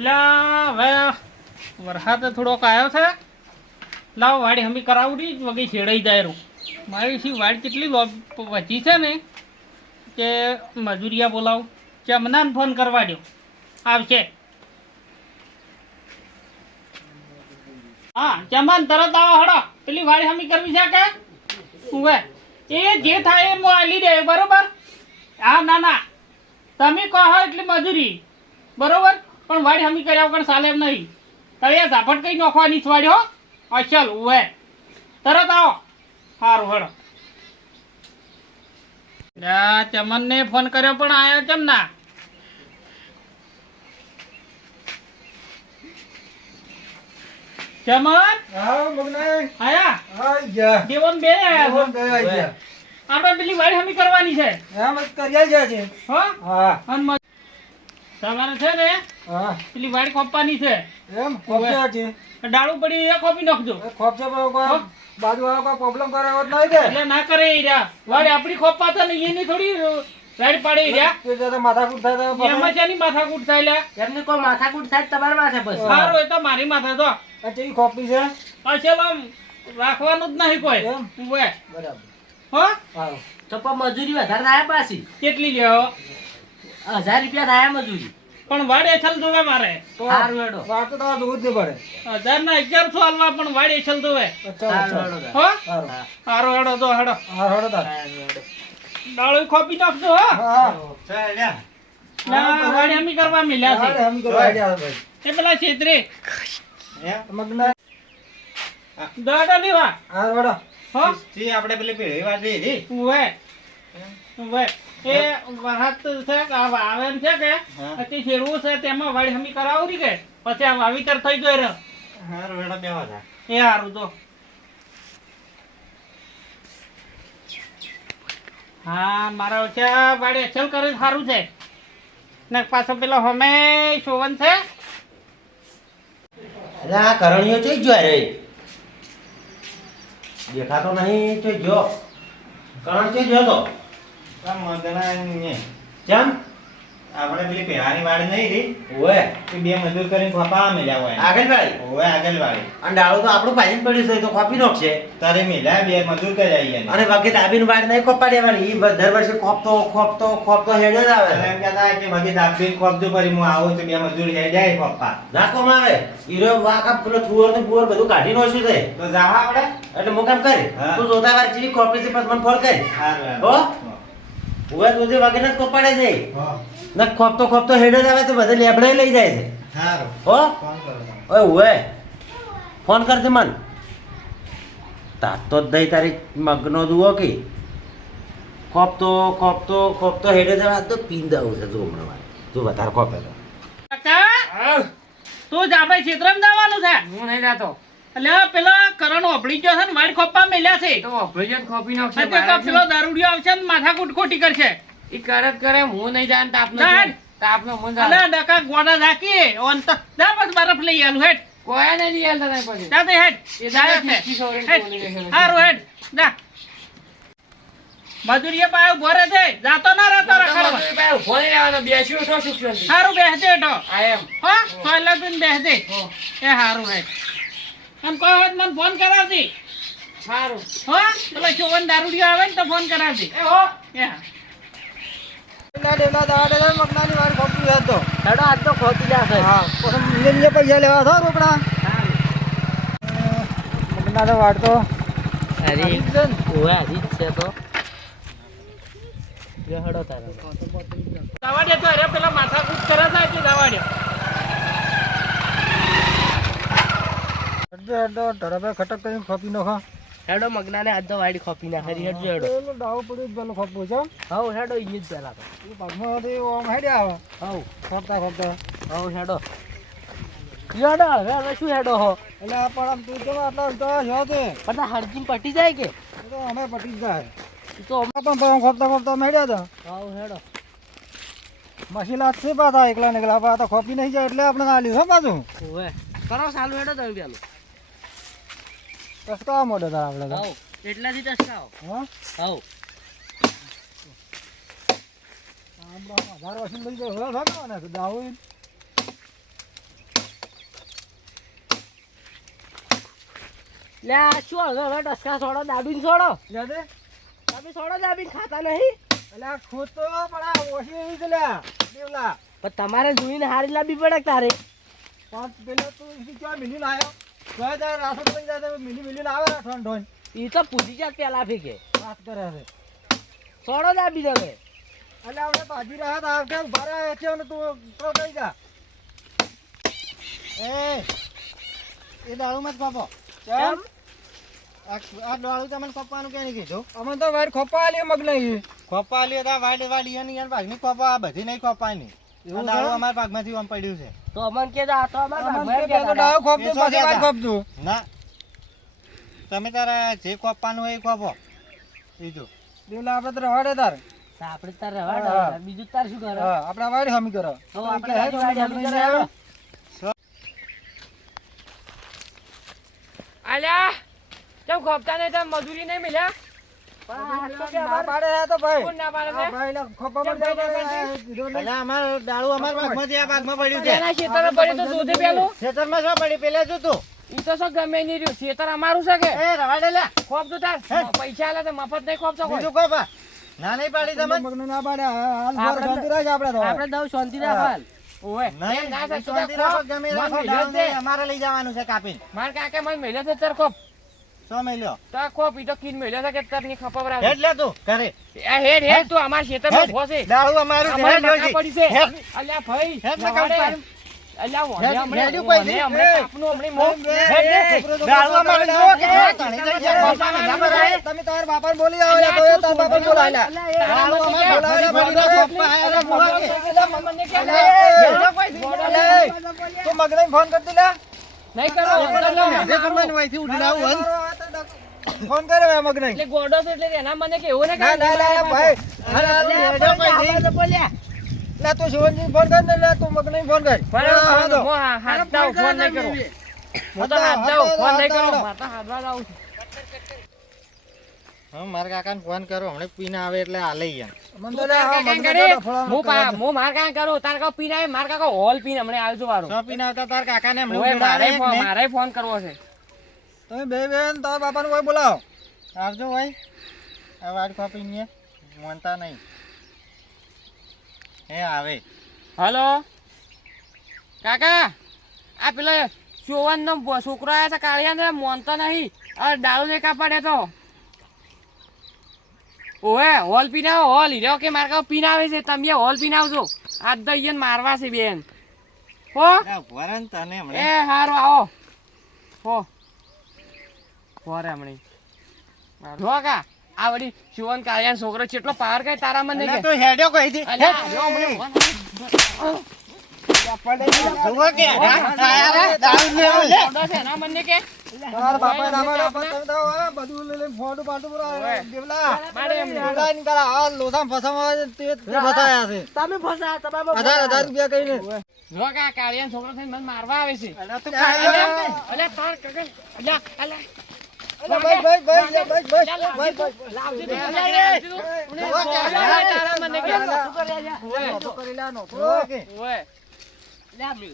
એટલે હવે વરસાદ થોડોક આવ્યો છે. લાવ, વાડી હમી કરાવડી વગી છેડાઈ જાય રૂ. મારી સી વાડી કેટલી લો- વધી છે ને? કે મજૂરિયા બોલાવું. ચમનાને ફોન કરવા દો આવશે. હા ચમન તરત આવો હડો. પેલી વાડી હમી કરવી છે કે? ઉવે એ જે થાય એ આલી દે, બરોબર? હા, ના ના. તમે કહો એટલી મજૂરી. બરોબર? પણ વાડી હમી કર્યા વગર ચાલે એમ નહીં. તળિયા ઝાપટ કઈ નોખવાની વાડી અચલ ઉવે. તરત આવો. સારું લ્યા ચમનને ફોન કર્યો પણ આયો કેમ ના? ચમન? હા મગનાઈ આયા? આઈ દેવન બે. આયા બે આઈ આપણે પેલી વાડી હમી કરવાની છે. કર્યા હો? હા. તમારે છે ને હા. પેલી વાડી ખોપવાની છે. એમ? ખોપ્યા છે ડાળું પડી એ ખોપી નાખજો. કોઈ બાજુ આવો કોઈ પ્રોબ્લેમ કરે હોત જ નહીં દે. એટલે ના કરે એ રહ્યા. વાડી આપણી ખોપા તો નહીં એની થોડી રાઈડ પાડી રહ્યા. તો માથાકૂટ થાય એમાં છે માથાકૂટ થાય લે એમને કોઈ માથાકૂટ થાય તમારા માથે બસ સારું એ તો મારી માથે તો. આ ચેવી ખોપી છે? અચલ આમ રાખવાનું જ નહીં કોઈ? બરાબર. હો? સારું તો પણ મજૂરી વધારે થાય પાછી. કેટલી લ્યો? હજાર રૂપિયા થાય મજૂરી પણ વાડી અછલ જોવે મારે. સારું હેડો. વાત તો જોવું જ નહીં પડે. હજાર ના અગિયારસો હાલવા પણ વાડે સારું હેડો હો? સારું હેડો તો હેડો. હેડો. સારું ખોપી નાખજો હો. ના, વાડે અમી કરવા મિલ્યા છે. હમી કરવા એ પેલા છેતરે. મગનાઈ દાડા લેવા હા હેડો. હો? આપણે પેલી વાળી હતી. ઉવે ઉવે. એ વરસાદ છે કે આ આવે છે કે પછી શેરવું છે તેમાં વાડી હમી કરાવરી કે? પછી આ વાવીતર થઈ ગયો રહ્યો હારું હેડો બેહવા તા. એ સારું તો. હા મારા ઓછા વાડી અચલ કરે સારું છે. ને પાછો પેલો હમે શોવન છે. અરે આ કરણીઓ ચોઈ ગયો રે. દેખાતો નહીં ચોઈ ગયો કરણ ચોઈ ગયો તો? કેમ? આપણે પેલી પેઢાની વાળી નહીં રી? ઓએ તે બે મજૂર કરીને ખોપા મેલ્યા હોય આગળ વાળી ઓવે આગળ વાળી અને ડાળું તો આપણું પાજીને પડ્યું છે તો ખોપી નાખશે તારે મેલ્યા બે મજૂર કરી આવી અને બાકી દાબીને વાળ નહીં ખોપાડી વાળી ઈ દર વર્ષે ખોપતો ખોપતો ખોપતો હેડ્યો જ આવે. એમ કહેતા કે મગી દાબીને ખોપજો ફરી હું આવું છું બે મજૂર હે જાય ખોપા. નાખવામાં આવે હીરો વાકા પેલો થુવર ને પુવર બધું કાઢી નાખ્યું છે. તો જા આપણે. એટલે હું કામ કરી? તું જોતા વાર ચીવી ખોપી છે પછી મને ફોન કરી. હો? ઓએ તું જે વાગે જ કોપાડે છે. હો. ને ખોપતો ખોપતો હેડે જ આવે તો બધે લેબડે લઈ જાય છે. હો? ઓય ઓય ફોન કરજે મન. તાતો જ દઈ તારી મગનો દુઓ કે. ખોપતો ખોપતો ખોપતો હેડે જવા તો પીંદાવું છે જો હમણાં મારે. જો વધારે ખોપે તો. તું જ આપણે ક્ષેત્રમાં જવાનું છે. હું નહીં જાતો. એટલે પેલા કરણ ઓભળી ગયો છે ને વાડ ખોપા મેલ્યા છે. તો ઓપરેશન ખોપી નાખશે પેલો દારૂડિયો આવશે ને માથાકૂટ ખોટી કરશે. ઈ કરત કરે હું નહીં જાણ તાપનો. તાપનો મન અને અલ્યા ડકા ગોડા રાખી ઓન તો જા બસ બરફ લઈ આલું હેડ. કોયા ને લઈ આલતા નહીં પછી. જા તે હેડ. એ જાય છે હારો હેડ. જા. મજૂરીએ પાયો ભોરે છે. જાતો ના રહેતો પાસે ઊભો નહીં રહેવાનો, બેસ્યો છો સુખ શાંતિ. હારું બેસજે હેઠો. આયમ હો સોયલા બેસજે. એ હારું હેડ. અને કોઈ હોય મને ફોન કરાવતી સારું. હો પેલો ચોવન દારૂડિયો આવે ને તો ફોન કરાવતી એ હો. એ હા. એટલા ડેલા દાડા ડેલા મગનાની વાળી ખોપી છે તો. હેડો આજ તો ખોટી જશે હા પછી લે લે પૈસા લેવા થો રોકડા? મગના તો વાળતો અરે ઓએ હરી જ છે તો. જો હેડો તારે. દવા તો અરે પેલા માથા કૂટ કરે છે એટલે દવા દે હેડો ધરાબે ખટક કરીને ખોપી નાખો. હેડો મગનાને આજ તો વાડી ખોપી ના હરી હેડજો હેડો. પેલું ડાવું પડ્યું પેલું ખોપો છે હવ હેડો ઈ જ પેલા તો. એ પગમાંથી આમ હેડ્યા આવે હવ. ખોપતા ખોપતા હવ હેડો. હેડો હવે હવે શું હેડો હો? એટલે પણ આમ તું તો આટલા તો છો તે. બધા હરજીમ પટી જાય કે? તો અમે પટી જાય. તો અમે પણ પણ ખોપતા ખોપતા મેળ્યા હતા. હવ હેડો. મશીન છે પાછા એકલા પણ તો ખોપી નહીં જાય એટલે આપણે આ લીધો પાછું. ઓએ કરો સાલું હેડો તમે પેલું. ટસકાવા મોડો તાર આપણે તો. એટલાથી ટસકાવો હા? હાઉ દાબીન છોડો. દાબી છોડો દાબીન ખાતા નહીં. એટલે ખોતો પડા ઓછી એવી લ્યા દેવલા. પણ તમારે જોઈને હારી લાવી પડે તારે? પણ પેલો તું ક્યાં મિલી લાયો? મિલી મિલી આવે ઠોન ઠોન એ તો પૂછી જાય પેલા ફીકે વાત કરે છે છોડો દાબી દે એટલે આપણે ભાજી રહ્યા હતા આવતે ઊભા રહ્યા છે અને તું તો કઈ જા. એ એ દારૂમાં જ કપો કેમ? આ દાળું તમને કપવાનું કેની કીધું? અમને તો વાઈટ ખોપા આલી મગ નહીં ખોપા લ્યો તા વાડી વાડી એની ભાગની ખોપા આ બધી નહીં ખોપાની એવું દાળું અમારા ભાગમાંથી આમ પડ્યું છે. તો અમન કે આ તો અમાર ભાગમાં કે કહેતા પેલો હતા. દાવ ખોપતું એ તો પછી વાઈટ કહેતા. ના. તમે તારા જે ખોપવાનું હોય એ ખોપો. બીજું. દેવલા આપણે તો રવાડે તાર. આપણે તાર રહેવા બીજું તાર શું કરે? આપણે વાડી હમી કરો. હવે આપણે વાડી વાડી હમી કરે. આવે કેમ ખોપતા નહીં તમે મજૂરી નહીં કે ના નહીં. એટલે અમાર દાળું અમારા ભાગમાંથી આ ભાગમાં પડ્યું છે. એના ખેતર પડ્યું તો શોધી પેલું. ખેતરમાં શું પડ્યું? પેલે જોતું ઈ તો શું ગમે નહીં રહ્યું? ખેતર અમારું કે? એ રવાડે લે. ખોપ પૈસા આલે તો મફત નહીં ખોપતો કોઈ બીજું ખોપા ના નહીં પાડી તમે? ના પાડે. આપણે દઉં શાંતિ રાખો અમારે લઈ જવાનું છે કાપી મારે કાકે મને મેલ્યો છે તાર ખોપ. સો મેલ્યો? તાર ખોપ ઈ કીન મેલ્યો છે કે તારની ખપવરાવે. હેડ લે તું કરે આ હેડ હેડ તું અમાર ખેતરમાં હેડ. દાળું અમારું હેડ મકા પડી છે. અલ્યા ભાઈ હેડ ને કામ અલ્યા વોને હમણે- હેડ કોઈ. હમણે હેડ. હમણે મો- હેડ. દાળું અમારું જુઓ કે. તમે તમારા બાપાને બોલી આવો. યા તો એ બાપાને બોલાય લે. દાળું અમારું બોલાવે, ભાગમાંથી બોલાવે. આયા લે, મોળા કે. કે. અલે, તું મગને ફોન કરતી લે? નહીં કરો. એટલે જે તમને હન. ફોન કર્યો એ નહીં એટલે ગોડો છે એટલે એના મને કેવું ને ના ના ના ભાઈ. અરે, અરે, હેડો કોઈ નહીં. લે તું શિવનજી ફોન કર ને લે તું મગને ફોન કર. હા, હા- હાથ દાવ ફોન નહીં કરો. હું તો હાથ દાવ ફોન નહીં કરો માતા તો હાથમાં દાવ છું. હા, મારા કાકાને ફોન કરો હમણાં પીને આવે એટલે હાલે લઈ તાર હા, માર કાકા કરું તાર કાકા પીને આવે માર કાકા હોલ પીને હમણાં આવજો વારું પીને આવતા તારા કાકાને. મારે ફોન કરવો છે. તમે બે બેન તારા બાપાને કોઈ બોલાવો. આવજો ભાઈ. આ વાડ ખોપીને મોનતા નહીં. એ આવે. હલો? કાકા આ પેલો ચોવન નો છોકરો આવ્યા છે કાળિયા ને મોનતો નહીં. અરે દારૂ ને કાપડે તો. ઓહે હોલ પીને હોલ. હીરો કે મારે કાકા પીનાવે આવે છે? તમે હોલ પીનાવજો. આવજો આજ તો અહીંયા મારવા છે બેન. હો? તને એ સારું આવો. હો. પોરે હમણી. આ વળી શિવન કાળિયા છોકરો કેટલો પાર કઈ તારા મને કે. તો હેડ્યો કઈથી. અલ્યા, જો હમણાં જુઓ કે, હા, રે, દારૂ લેવો લે. છે એના મને કે? તારા બાપાએ ના પાડે, તમે તો હવે બધું લઈ લઈને ફોટો પાટું પૂરા દેવલા. મારે એમને. દેવલા ને તારા આ લોથામાં ફસાવા તે તે ફસાયા છે. તમે ફસા તમારે જો કાળિયા છોકરો થઈને મને મારવા આવે છે.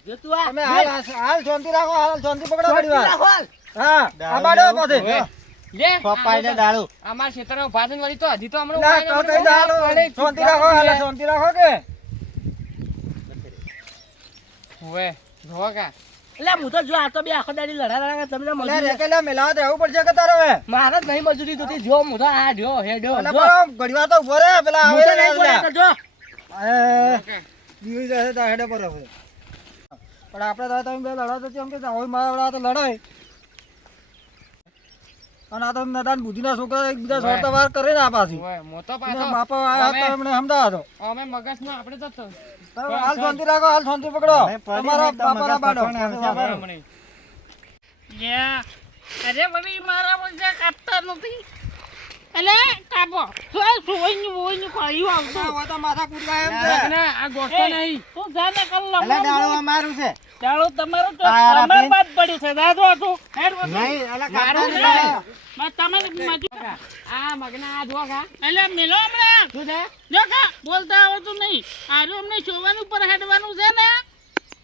હાલ શાંતિ રાખો હાલ શાંતિ પકડો હા આ પાસે લે, પપ્પાએ ને દારૂ અમારા ક્ષેત્રમાં ઊભા થઈને તો હજી તો હમણાં લા, તો થઈને કઈ દે, હાલો. વળી શાંતિ રાખો હાલ શાંતિ રાખો કે ઓય, જો કા. એટલે હું તો જો આ તો બે આખો દાડી લડા તમને મજૂરી રેકેલા મેલાવા તો રહેવું પડશે કે તારે હવે? મારે જ નહીં મજૂરી જોતી જો હું તો આ જો અલ્યા જો. પણ ઘડી વાર તો ઊભો રે પેલા હું આવે તો નહીં બોલ્યા જો એ દીવી જશે તો હેડે પર હવે. પણ આપણે તો તમે બે લડો તો કેમ કે હવે મારા તો લડાય. અને આ તો નદાન બુદ્ધિના છોકરા એકબીજા સોળતા વાર કરે ને આ પાછી. હું એના પાછો. બાપા આયા તો એમને સમજાવો તો અમે મગજનો આપણે તો હાલ શાંતિ રાખો હાલ શાંતિ પકડો. તમારા તો બાપાના બાડો અરે વળી મારા પૈસા કાપતા નથી. અલે કાપો. શું સોયનું બોયનું કયું આવતું હવે તો માથા કૂદવા એમ છે. મગના, આ ગોઠતો નહીં. તું જાને કર લો અલ્યા દારૂ અમારું છે. ડાળો તમારું તો આ તમાર બાદ પડ્યું છે. દાદો વળી. નહીં અલે કાપો નહીં. તમે આ મગના આ જો કા. એટલે મિલો હમણાં. શું છે? જો કા બોલતા આવડતું નહીં. આરે અમને શોવાનું ઉપર હેડવાનું છે ને?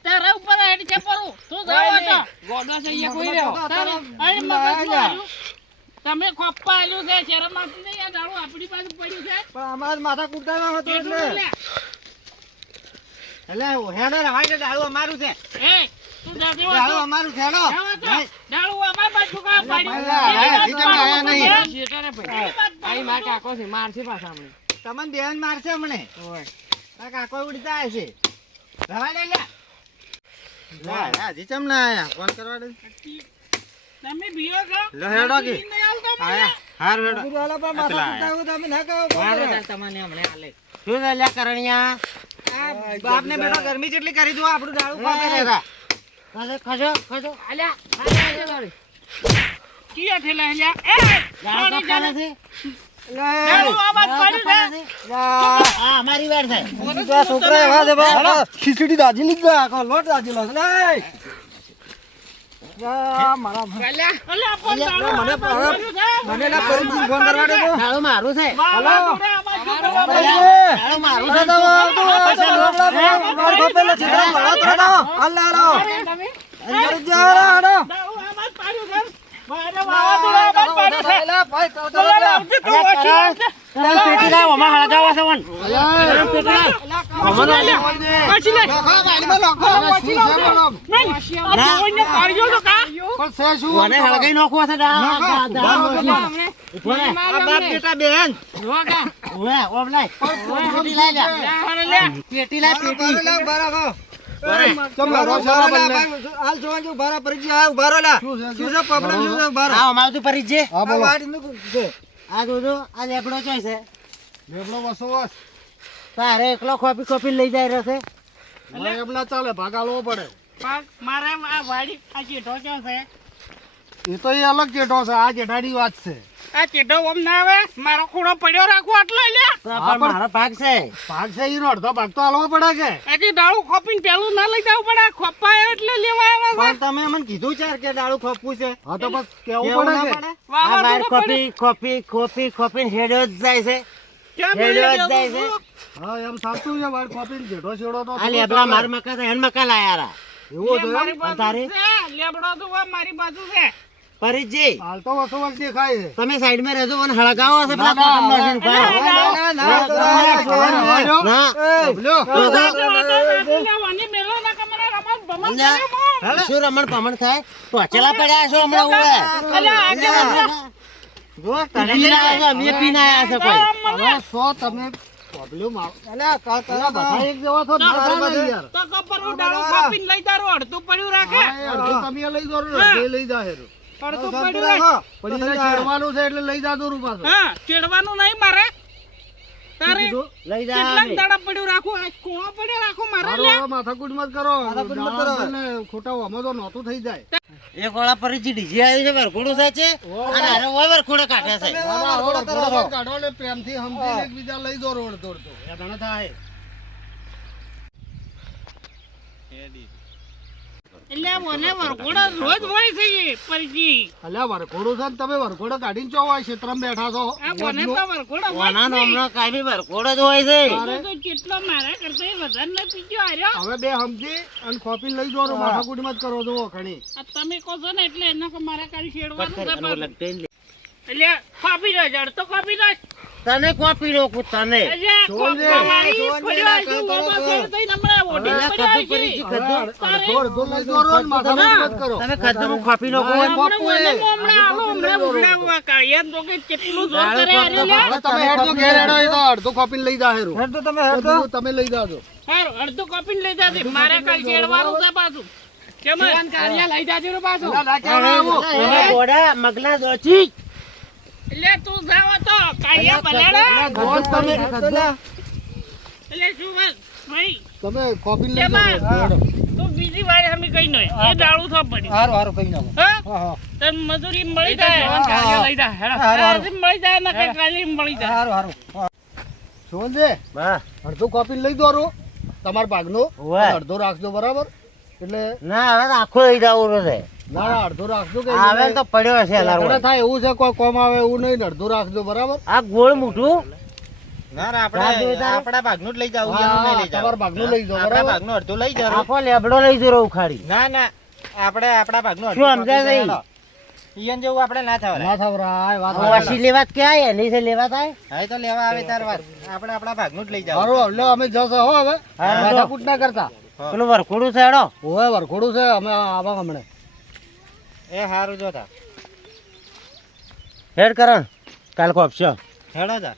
તારા ઉપર હેડ છે પરું. તું જાવ તો. ગોડો છે અહીંયા કોઈ રહ્યો તારે મગજ તમે ખોપ્પા આલ્યું છે શરમ આવતી નહીં. આ દારૂ આપણી પાસે પડ્યું છે. પણ અમારા માથા કૂટતા ના હતો એટલે. એટલે. દારૂ અમારું છે. એ અમારું છે હેડો જાવ તો. દારૂ અમારા બાજુ કા પાડ્યું? ભાઈ, એની હજી તમે આયા નહીં. શેટરે ભાઈ આઈ માર કાકો છે મારશે પાછા હમણાં તમને બેન મારશે હમણે આ કાકો ઉડતા હશે. રવાય લે લે. લા. લા હજી ચમ ના આયા. ફોન કરવા દે. તમે બીઓ છો? લો હેડો કે. નહીં આવતા મને? આયા. હાર હેડો. બધું હાલે માથા કૂટતા હોય ના કહો વારે તમને હમણે આલે શું છે કરણિયા? આ બાપને બેટો ગરમી જેટલી કરી દો આપણું રહેતા ખાજો આલ્યા આલ્યા આલ્યા. કિયા થેલા હેલ્યા? એ! દારૂ છે ખીચડી દાજી લોટ દાજી લો મારા અલ્યા, મને છે. મને ફોન કરવા દે તો. દારૂ મારું છે તો વાહ, જોડે આમાં શું કરવા પડ્યું? દારૂ મારું છે તો દારૂ આમાં જ પડ્યું છે. મારે વાવાઝોડા આમાં જ પડ્યું છે. ચલો, લાવજે તું નહીં, આ જોઈને કાઢ્યો તો કા? મને હળગાઈ નાખવો છે દા દા દા આ બાપ બેટા બેન. ઓએ ઓમ લાય. પેટી લાય લે. પેટી લાય પેટી. આ અમારું તો પરી છે? આ જોજો આ લેબડો ચોય છે. તારે એકલો કોપી કોપી લઈ જાય રહ્યો પડે. પાક, મારે આ વાડી આ ક્યાં છે? એ તો એ અલગ ચેટો છે આ જેઠાડી વાત છે. આ ચેઠો ઓમ ના આવે? મારો ખૂણો પડ્યો રાખવો આટલો લે. પણ મારો ભાગ છે. ભાગ છે ઈનો અડધો ભાગ તો હાલવો પડે કે. એથી દાળું ખોપીને પેલું ના લઈ જવું પડે. ખોપાય એટલે લેવા આવે પણ તમે મને કીધું ચાર કે ડાળું ખોપવું છે. હા તો બસ કેવું પડે ના કે? આ બાર ખોપી ખોપી ખોપી કોપી હેડો જ જાય છે. હેડ્યો જાય છે હા એમ સાચું છે વાળ કોપી જેઠો છેડો તો આ લેબડા માર મકા હેન મકા લાયા રા એવો લે, એમ? તારે? લેબડો તો મારી બાજુ છે પરીજી હાલ તો વસો વસ દેખાય છે તમે સાઈડમાં રહેજો અને હળગાવો છે પેલા ના, કોટન ના. ના લ્યો. તો તો લેવાની ના જો તને પીને આયા છો, અમે પીને આયા છો કોઈ. હવે સો તમે પબલ્યો મારો અલ્યા, બધા એક જેવા છો ના થાય ને યાર. તો કપર હું દારૂ ખોપીને લઈ અડધું પડ્યું રાખે. તમે લઈ જાઓ એ લઈ જા હેરો. અડધું પડ્યું રાખ. પણ એને છેડવાનું છે એટલે લઈ જાજો રૂ પાછું. હા ચેડવાનું નહીં મારે. તારે લઈ જા કેટલાક દાડા પડ્યું રાખું આ ખૂણો પડ્યો રાખું મારે લે. માથાકૂટ મત કરો. દાડા ને ખોટા હોમો તો નહોતું થઈ જાય. એક વાળા ડીજે આવ્યું છે વરઘોડું થાય છે અને હારે ઓય વરઘોડો કાઢે છે. ને પ્રેમથી સમજીને એકબીજા લઈ દો રોડ દોડતો. એ તને થાય. એટલે મને વરઘોડો રોજ હોય છે પરજી અલ્યા વરઘોડું છે ને તમે વરઘોડો કાઢીને ચો હોય ક્ષેત્રમાં બેઠા છો? મને તો વરઘોડો ઓના જ છે. હમણાં કાંઈ બી વરઘોડો જ હોય છે. તો તો કેટલો મારા કરતા વધારે નથી પીજો આર્યો. હવે બે સમજી અને ખોપી લઈ માથાકૂટ મત કરો ઘણી. તમે કહો છો ને એટલે એને કે મારે છેડવાનું છે લે. એટલે ખોપી રહ્યો જડ તો ખોપી રહ્યો તને કોપી રોકું તને. મારી. જી કદું. અડધો અડધો લઈ દો રો ને માથાકૂટ મત કરો. તમે કદું હું કોપી રોકું હોય હમણાં મને આલો, હમણાં ઉઘડાવવા કાઢ્યા તો કે કેટલું જોર કરે આ લે. તમે હેડો ઘેર હેડો એ તો અડધો ખોપીને લઈ જા હેરું. હેડ તમે હેડ. તમે લઈ જાજો. હારું, અડધું કોપીને લઈ જાજે. મારે કાલ છેડવાનું છે પાછું. કેમ? કાળિયા લઈ જાજો રે પાછો. મગના દોચી. એટલે તું જાવ તો. કાળિયા બલાડા. ગોળ તમે એટલે શું? ભાઈ, તમે કોફી લઈ જાઓ તો બીજી વાર અમે કઈ નઈ એ દાળું થો પડી. હારો હારો કઈ નાખો હા? હા હા. મજૂરી મળી જાય. લઈ જા હારો મળી જાય ને કઈ કાલી મળી જાય. હારો હારો. હા. સોનજે હા અડધો કોફી લઈ દો રો તમારા ભાગનો. અડધો રાખજો બરાબર? એટલે ના હવે આખો લઈ જાવ છે. ના ના, અડધો રાખજો કે આવે તો પડ્યો હશે થાય એવું છે કોઈ કોમ આવે એવું નહીં અડધો રાખજો બરાબર? આ ગોળ મૂઠું ના ના ભાગનું જ લઈ જાવ એનું લઈ જાવ ભાગનું લઈ જાઓ, આપણા ભાગનું અડધું લઈ જાવ. આખો લેબડો લઈ જરો ઉખાડી. ના ના આપણે આપણા ભાગનું શું સમજાય નહીં? ઈયન જેવું આપણે ના થવાય. ના થવરાય વાત હા, લેવા ક્યાં એની છે લેવા થાય? હા તો લેવા આવે તાર વાત. આપણે આપણા ભાગનું જ લઈ જાવ. સારું લો અમે જશે હો હવે. ના કરતા. પેલું વરખોડું છે હેડો. ઓય વરખોડું છે અમે આવા હમણે. એ સારું જોતા હેડ કરણ કાલ કોપશો હેડો તા.